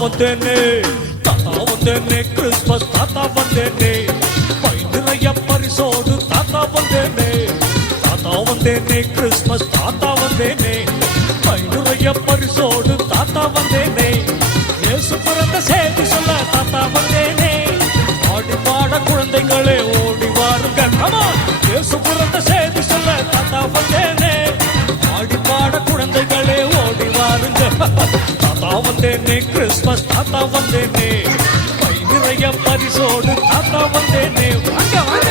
வந்தேனே தாத்தா வந்தேனே கிறிஸ்மஸ் தாத்தா வந்தேனே பை நிறைய பரிசோடு தாத்தா வந்தேனே தாத்தா வந்தேனே கிறிஸ்மஸ் தாத்தா வந்தேனே பை நிறைய பரிசோடு தாத்தா வந்தேனே இயேசு பிறந்த செய்தி சொல்ல தாத்தா வந்தேனே ஆடி பாட குழந்தைகளே ஓடி வாருங்கள் இயேசு பிறந்த செய்தி சொல்ல தாத்தா வந்தேனே ஆடி பாட குழந்தைகளே ஓடி வாருங்க தாத்தா வந்தேனே கிறிஸ்மஸ் தாத்தா வந்தேனே பை நிறைய பரிசோடு தாத்தா வந்தேனே வாங்க வாங்க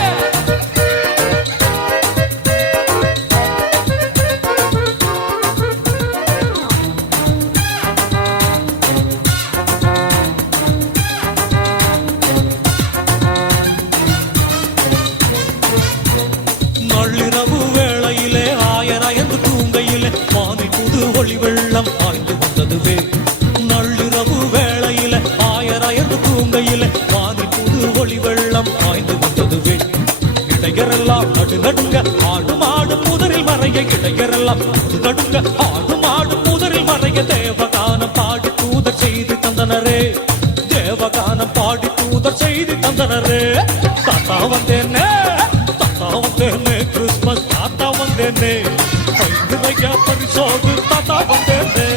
நள்ளிரவு வேளையிலே ஆயராயந்து தூங்கையிலே வானில் புது ஒளி வெள்ளம் பாய்ந்து வந்ததுவே நள்ளிரவு வேளையிலே ஆயராயந்து தூங்கையிலே வானில் புது ஒளி வெள்ளம் பாய்ந்து வந்ததுவே இடையரெல்லாம் நடுநடுங்க ஆடும் ஆடும் முதலில் மறைய இடையரெல்லாம் நடுநடுங்க ஆடும் ஆடும் முதலில் மறைய தேவகானம் பாடி தூதர் செய்து தந்தனரே தேவகானம் பாடி தூதர் செய்து தந்தனரே தாத்தா வந்தேனே தாத்தா வந்தேனே கிறிஸ்மஸ் தாத்தா வந்தேனே பை நிறைய பரிசோடு தாத்தா வந்தேனே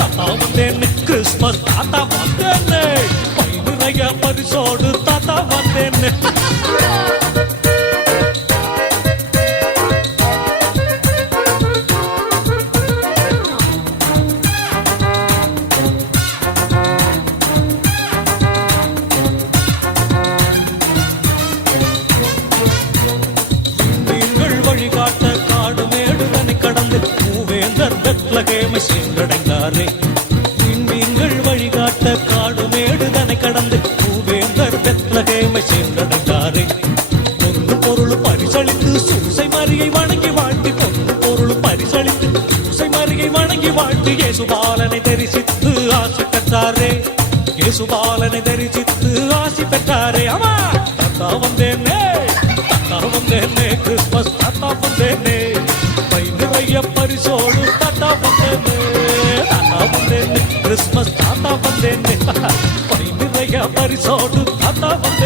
தாத்தா வந்தேனே கிறிஸ்மஸ் தாத்தா வந்தேனே பை நிறைய பரிசோடு தாத்தா வந்தேனே வழிகாட்ட காடு மேடுதனை கடந்து மூவேந்தர் பெத்லகேமை சென்றடைந்தாரே விண்மீன்கள் வழிகாட்ட காடு மேடுதனை கடந்து மூவேந்தர் பெத்லகேமை சென்றடைந்தாரே பொன்னு பொருள் பரிசளித்து சூசை மரியை வணங்கி வாழ்த்தி பொன்னு பொருள் பரிசளித்து சூசை மரியை வணங்கி வாழ்த்தி இயேசுபாலனை தரிசித்து ஆசி பெற்றாரே இயேசுபாலனை தரிசித்து ஆசி பெற்றாரே ஆமா தாத்தா வந்தேனே தாத்தா வந்தேனே கிறிஸ்மஸ் தாத்தா வந்தேனே பை நிறைய பரிசோடு தாத்தா வந்தேனே தாத்தா வந்தேனே கிறிஸ்மஸ் தாத்தா வந்தேனே பை நிறைய பரிசோடு தாத்தா வந்தேனே